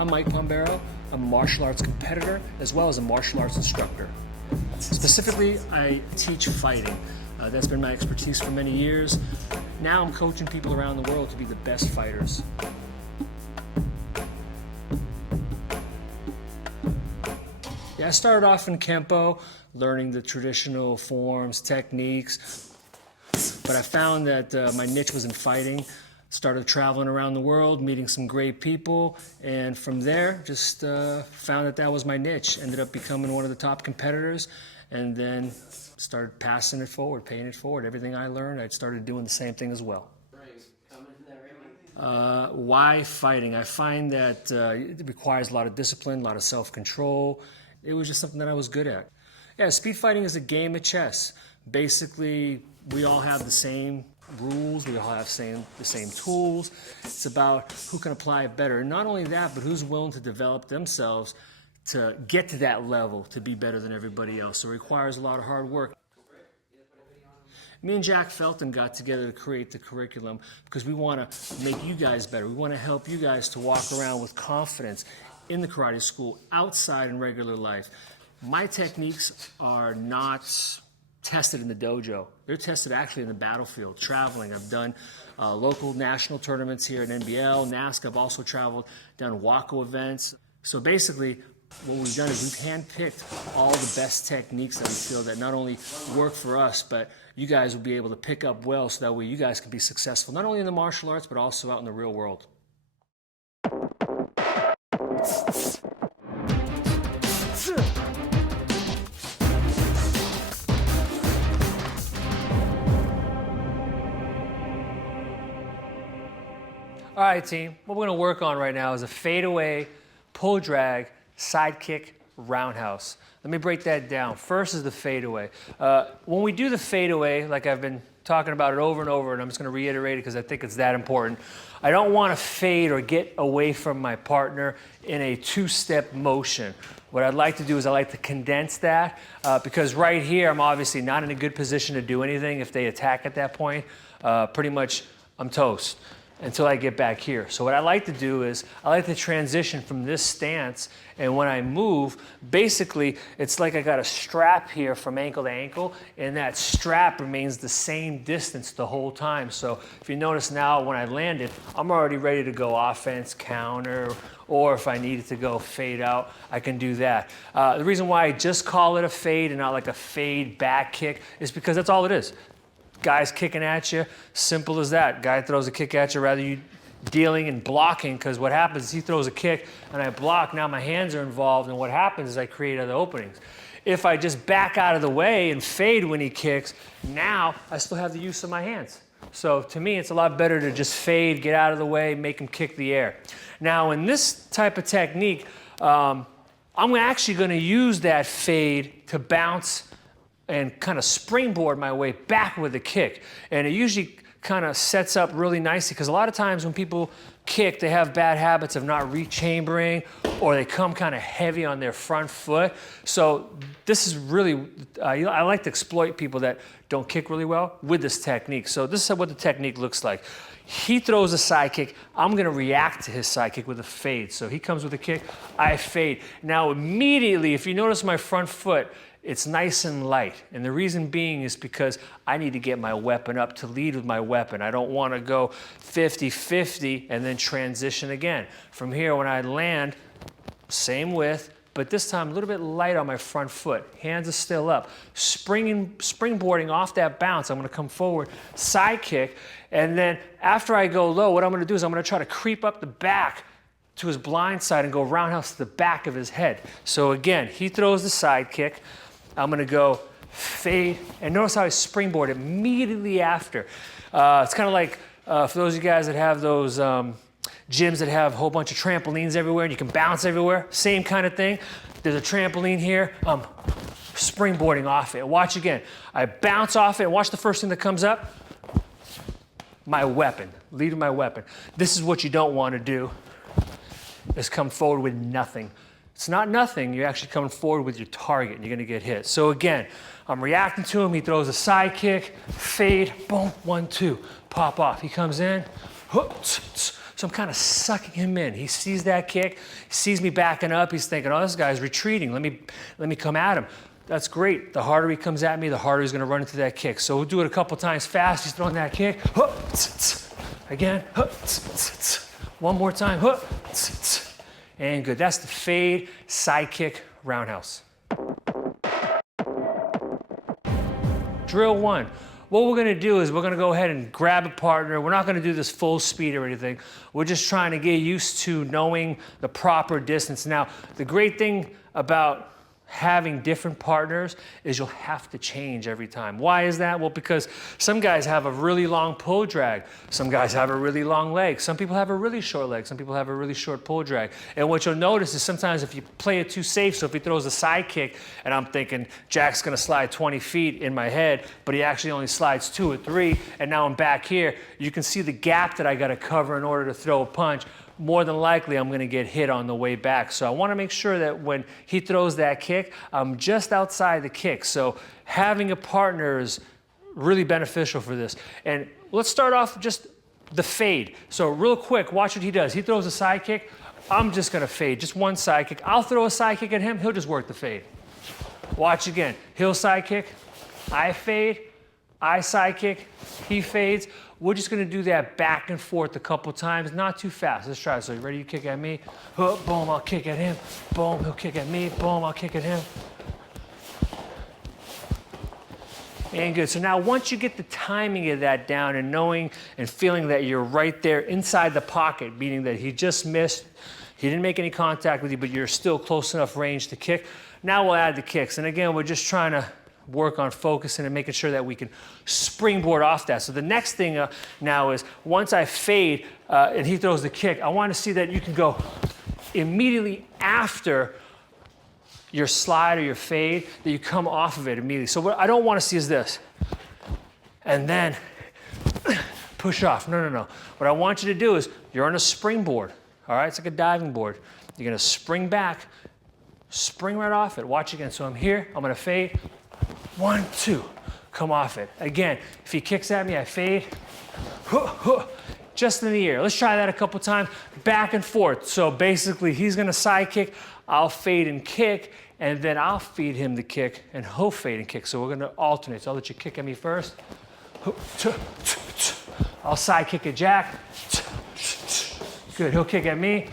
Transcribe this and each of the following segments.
I'm Mike Pombeiro. I'm a martial arts competitor as well as a martial arts instructor. Specifically, I teach fighting. That's been my expertise for many years. Now I'm coaching people around the world to be the best fighters. Yeah, I started off in Kempo, learning the traditional forms, techniques, but I found that my niche was in fighting. Started traveling around the world, meeting some great people, and from there, just found that that was my niche. Ended up becoming one of the top competitors, and then started passing it forward, paying it forward. Everything I learned, I started doing the same thing as well. Why fighting? I find that it requires a lot of discipline, a lot of self-control. It was just something that I was good at. Yeah, speed fighting is a game of chess. Basically, we all have the same rules, we all have the same tools. It's about who can apply it better. And not only that, but who's willing to develop themselves to get to that level, to be better than everybody else. So it requires a lot of hard work. Me and Jack Felton got together to create the curriculum because we want to make you guys better. We want to help you guys to walk around with confidence in the karate school, outside in regular life. My techniques are not tested in the dojo. They're tested actually in the battlefield, traveling. I've done local national tournaments here at NBL, NASC. I've also traveled down WACO events. So basically, what we've done is we've handpicked all the best techniques that we feel that not only work for us, but you guys will be able to pick up well so that way you guys can be successful, not only in the martial arts, but also out in the real world. All right, team, what we're gonna work on right now is a fadeaway, pull drag, side kick, roundhouse. Let me break that down. First is the fadeaway. When we do the fadeaway, like I've been talking about it over and over, and I'm just gonna reiterate it because I think it's that important. I don't wanna fade or get away from my partner in a two-step motion. What I'd like to do is I like to condense that because right here, I'm obviously not in a good position to do anything. If they attack at that point, pretty much I'm toast until I get back here. So what I like to do is I like to transition from this stance, and when I move, basically it's like I got a strap here from ankle to ankle, and that strap remains the same distance the whole time. So if you notice now when I landed, I'm already ready to go offense, counter, or if I needed to go fade out, I can do that. The reason why I just call it a fade and not like a fade back kick is because that's all it is. Guy's kicking at you, simple as that. Guy throws a kick at you, rather you dealing and blocking, because what happens is he throws a kick and I block, now my hands are involved, and what happens is I create other openings. If I just back out of the way and fade when he kicks, now I still have the use of my hands. So to me, it's a lot better to just fade, get out of the way, make him kick the air. Now in this type of technique, I'm actually gonna use that fade to bounce and kind of springboard my way back with a kick. And it usually kind of sets up really nicely, because a lot of times when people kick, they have bad habits of not rechambering, or they come kind of heavy on their front foot. So this is really, I like to exploit people that don't kick really well with this technique. So this is what the technique looks like. He throws a side kick, I'm gonna react to his side kick with a fade. So he comes with a kick, I fade. Now immediately, if you notice my front foot, it's nice and light. And the reason being is because I need to get my weapon up to lead with my weapon. I don't want to go 50-50 and then transition again. From here, when I land, same width, but this time a little bit light on my front foot. Hands are still up. Springboarding off that bounce, I'm going to come forward, side kick, and then after I go low, what I'm going to do is I'm going to try to creep up the back to his blind side and go roundhouse to the back of his head. So again, he throws the side kick. I'm gonna go fade, and notice how I springboard immediately after. It's kind of like, for those of you guys that have those gyms that have a whole bunch of trampolines everywhere and you can bounce everywhere, same kind of thing. There's a trampoline here, springboarding off it. Watch again. I bounce off it, and watch the first thing that comes up. My weapon, lead with my weapon. This is what you don't want to do, is come forward with nothing. It's not nothing, you're actually coming forward with your target and you're gonna get hit. So again, I'm reacting to him, he throws a side kick, fade, boom, 1, 2, pop off. He comes in, So I'm kind of sucking him in. He sees that kick, sees me backing up. He's thinking, oh, this guy's retreating. Let me come at him. That's great. The harder he comes at me, the harder he's going to run into that kick. So we'll do it a couple times fast. He's throwing that kick. Again. One more time. And good. That's the fade, side kick, roundhouse. Drill 1. What we're gonna do is we're gonna go ahead and grab a partner. We're not gonna do this full speed or anything. We're just trying to get used to knowing the proper distance. Now, the great thing about having different partners is you'll have to change every time. Why is that? Well, because some guys have a really long pull drag. Some guys have a really long leg. Some people have a really short leg. Some people have a really short pull drag. And what you'll notice is sometimes if you play it too safe, so if he throws a side kick and I'm thinking Jack's gonna slide 20 feet in my head, but he actually only slides 2 or 3, and now I'm back here, you can see the gap that I gotta cover in order to throw a punch. More than likely, I'm gonna get hit on the way back. So I wanna make sure that when he throws that kick, I'm just outside the kick. So having a partner is really beneficial for this. And let's start off just the fade. So real quick, watch what he does. He throws a side kick, I'm just gonna fade, just one side kick. I'll throw a side kick at him, he'll just work the fade. Watch again, he'll side kick, I fade, I side kick, he fades. We're just gonna do that back and forth a couple times, not too fast. Let's try it. So you ready? You kick at me, boom, I'll kick at him, boom, he'll kick at me, boom, I'll kick at him. And good. So now once you get the timing of that down and knowing and feeling that you're right there inside the pocket, meaning that he just missed, he didn't make any contact with you, but you're still close enough range to kick. Now we'll add the kicks. And again, we're just trying to work on focusing and making sure that we can springboard off that. So the next thing now is once I fade and he throws the kick, I want to see that you can go immediately after your slide or your fade, that you come off of it immediately. So what I don't want to see is this. And then push off. No. What I want you to do is you're on a springboard. All right, it's like a diving board. You're going to spring back, spring right off it. Watch again. So I'm here, I'm going to fade. 1, 2, come off it. Again, if he kicks at me, I fade, just in the air. Let's try that a couple times, back and forth. So basically, he's gonna side kick, I'll fade and kick, and then I'll feed him the kick, and he'll fade and kick. So we're gonna alternate. So I'll let you kick at me first. I'll side kick at Jack. Good, he'll kick at me.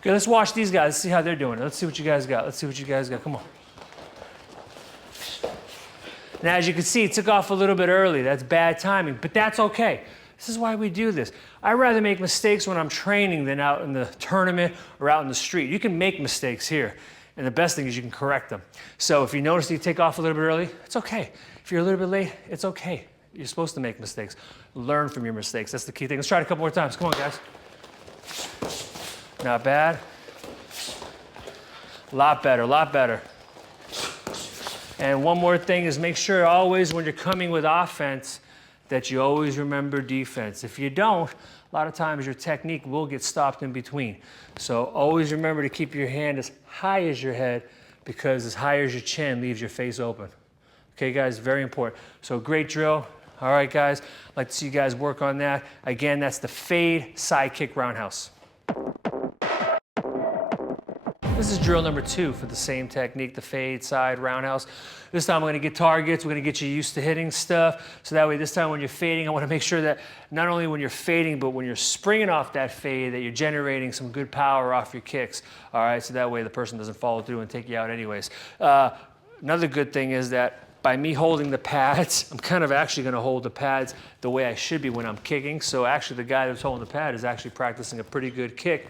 Okay, let's watch these guys, see how they're doing. Let's see what you guys got. Come on. Now, as you can see, it took off a little bit early. That's bad timing, but that's okay. This is why we do this. I'd rather make mistakes when I'm training than out in the tournament or out in the street. You can make mistakes here, and the best thing is you can correct them. So if you notice that you take off a little bit early, it's okay. If you're a little bit late, it's okay. You're supposed to make mistakes. Learn from your mistakes. That's the key thing. Let's try it a couple more times. Come on, guys. Not bad. Lot better. And one more thing is make sure always when you're coming with offense that you always remember defense. If you don't, a lot of times your technique will get stopped in between. So always remember to keep your hand as high as your head, because as high as your chin leaves your face open. Okay, guys, very important. So great drill. All right, guys, I'd like to see you guys work on that. Again, that's the fade side kick roundhouse. This is drill number 2 for the same technique, the fade side roundhouse. This time we're gonna get targets, we're gonna get you used to hitting stuff. So that way this time when you're fading, I wanna make sure that not only when you're fading, but when you're springing off that fade, that you're generating some good power off your kicks. All right, so that way the person doesn't follow through and take you out anyways. Another good thing is that by me holding the pads, I'm kind of actually gonna hold the pads the way I should be when I'm kicking. So actually the guy that's holding the pad is actually practicing a pretty good kick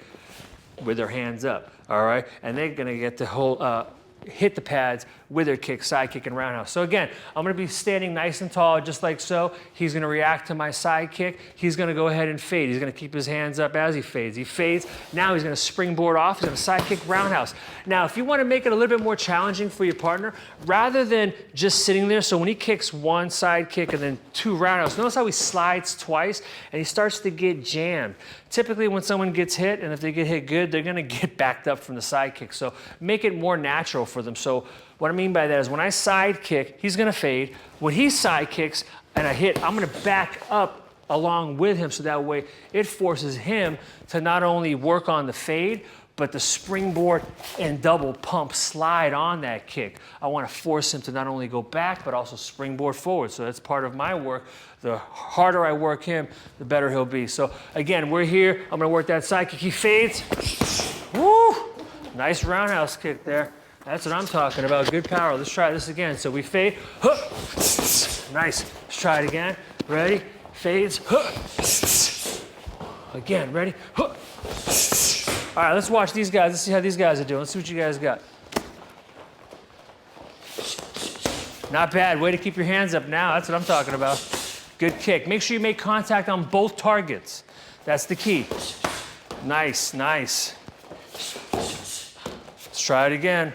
with their hands up, all right? And they're gonna get to hit the pads with their kick, side kick, and roundhouse. So again, I'm gonna be standing nice and tall, just like so. He's gonna react to my side kick. He's gonna go ahead and fade. He's gonna keep his hands up as he fades. He fades. Now he's gonna springboard off. He's gonna side kick, roundhouse. Now, if you wanna make it a little bit more challenging for your partner, rather than just sitting there, so when he kicks 1 side kick and then 2 roundhouse, notice how he slides twice and he starts to get jammed. Typically when someone gets hit, and if they get hit good, they're gonna get backed up from the side kick. So make it more natural for them. So What I mean by that is when I side kick, he's gonna fade. When he side kicks and I hit, I'm gonna back up along with him so that way it forces him to not only work on the fade, but the springboard and double pump slide on that kick. I want to force him to not only go back, but also springboard forward. So that's part of my work. The harder I work him, the better he'll be. So again, we're here. I'm gonna work that side kick. He fades. Woo! Nice roundhouse kick there. That's what I'm talking about. Good power. Let's try this again. So we fade. Nice. Let's try it again. Ready? Fades. Again, ready? All right, let's watch these guys. Let's see how these guys are doing. Let's see what you guys got. Not bad. Way to keep your hands up now. That's what I'm talking about. Good kick. Make sure you make contact on both targets. That's the key. Nice. Let's try it again.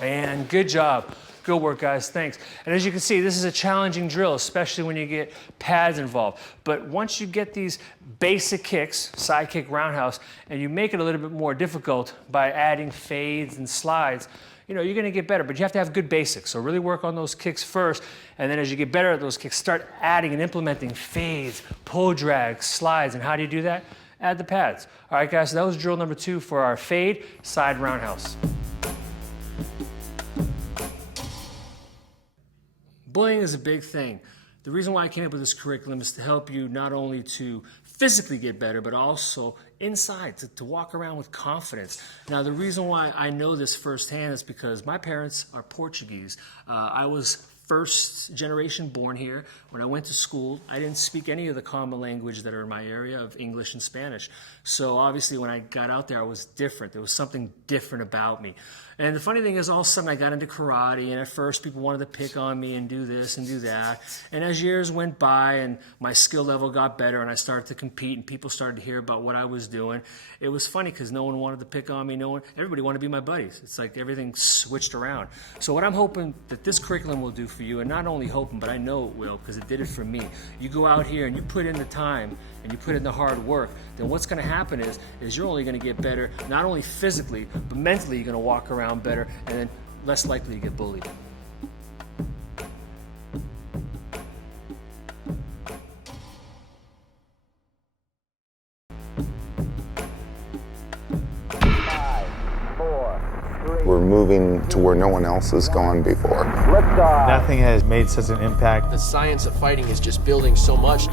And good job. Good work, guys, thanks. And as you can see, this is a challenging drill, especially when you get pads involved. But once you get these basic kicks, side kick, roundhouse, and you make it a little bit more difficult by adding fades and slides, you know, you're gonna get better, but you have to have good basics. So really work on those kicks first, and then as you get better at those kicks, start adding and implementing fades, pull drags, slides, and how do you do that? Add the pads. All right, guys, so that was drill number 2 for our fade, side, roundhouse. Bullying is a big thing. The reason why I came up with this curriculum is to help you not only to physically get better, but also inside, to walk around with confidence. Now, the reason why I know this firsthand is because my parents are Portuguese. I was first generation born here. When I went to school, I didn't speak any of the common language that are in my area of English and Spanish. So obviously when I got out there, I was different. There was something different about me. And the funny thing is, all of a sudden I got into karate, and at first people wanted to pick on me and do this and do that. And as years went by and my skill level got better and I started to compete and people started to hear about what I was doing, it was funny because no one wanted to pick on me. Everybody wanted to be my buddies. It's like everything switched around. So what I'm hoping that this curriculum will do for you, and not only hoping, but I know it will because it did it for me. You go out here and you put in the time and you put in the hard work, then what's going to happen is you're only going to get better, not only physically, but mentally you're going to walk around better, and then less likely to get bullied. We're moving to where no one else has gone before. Nothing has made such an impact. The science of fighting is just building so much.